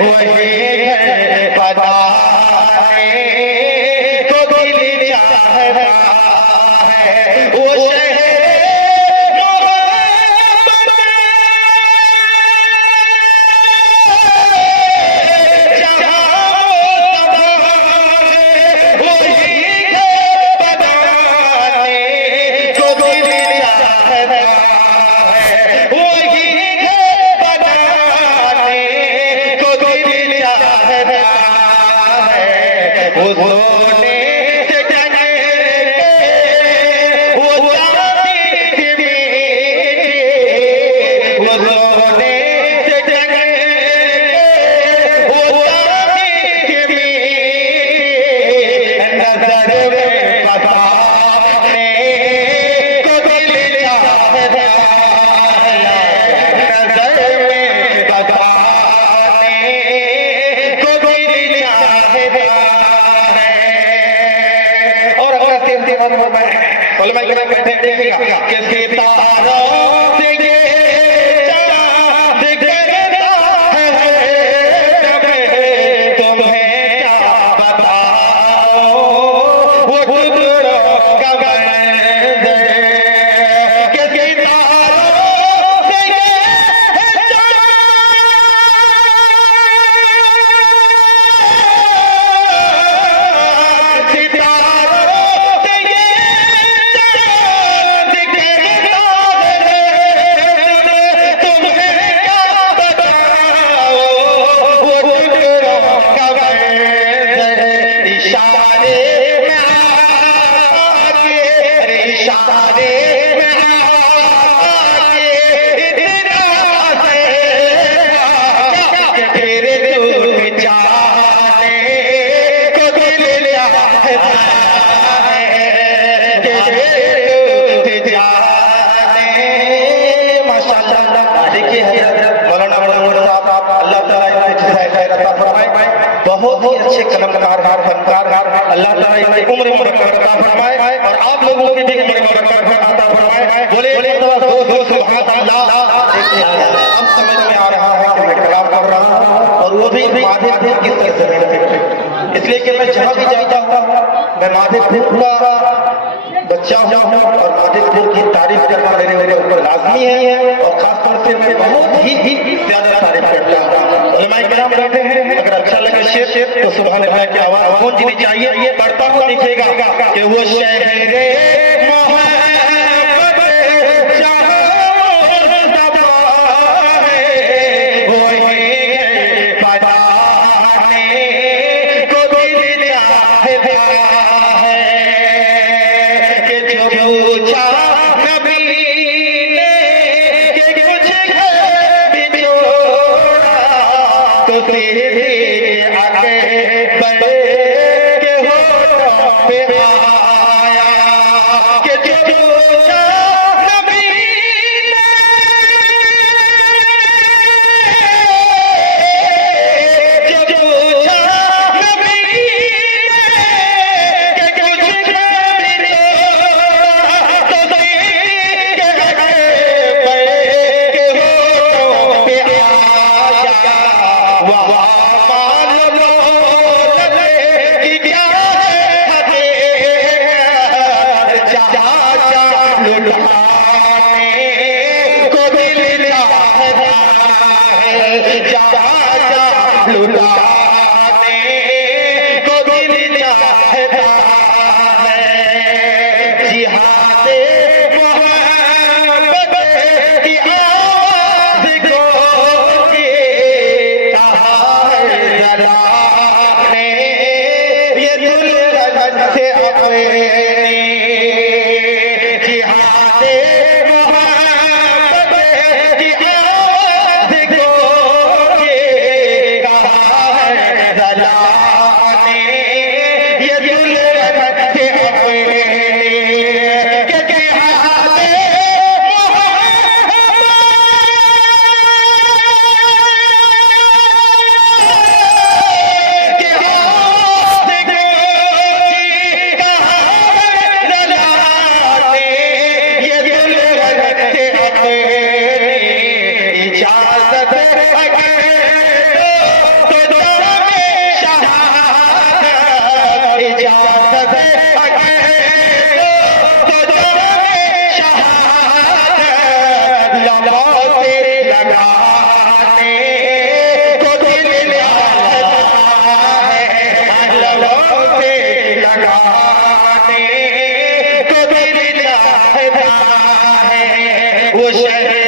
वही है बताने को दिल चाहता है वो शहर किसके तारों से ये चाँद करता है तुम्हें क्या बताओ वो टुकड़ों का मंज़र किसके तारों से ये चाँद बहुत ही अच्छे कलाकार फनकार अल्लाह ताला इनकी उम्र मुबारक अता फरमाए और आप लोगों की भी उम्र मुबारक अता फरमाए। बोले दो सुभान अल्लाह। अब समझ में आ रहा है कि मैं कलाम कर रहा हूँ और वो भी माधेपुर की सरजमीन पे, इसलिए कि मैं जहाँ भी जाता हूँ मैं माधेपुर का बच्चा हूँ और माधेपुर की तारीफ करना मेरे ऊपर लाजमी है और खासतौर से मैं बहुत ही ज्यादा तारीफ करता हूँ। बैठे हैं, अगर अच्छा लगे शेर तो सुभान अल्लाह की आवाज गूंजनी चाहिए। ये पढ़ता हुआ दिखेगा कि वो शहरे है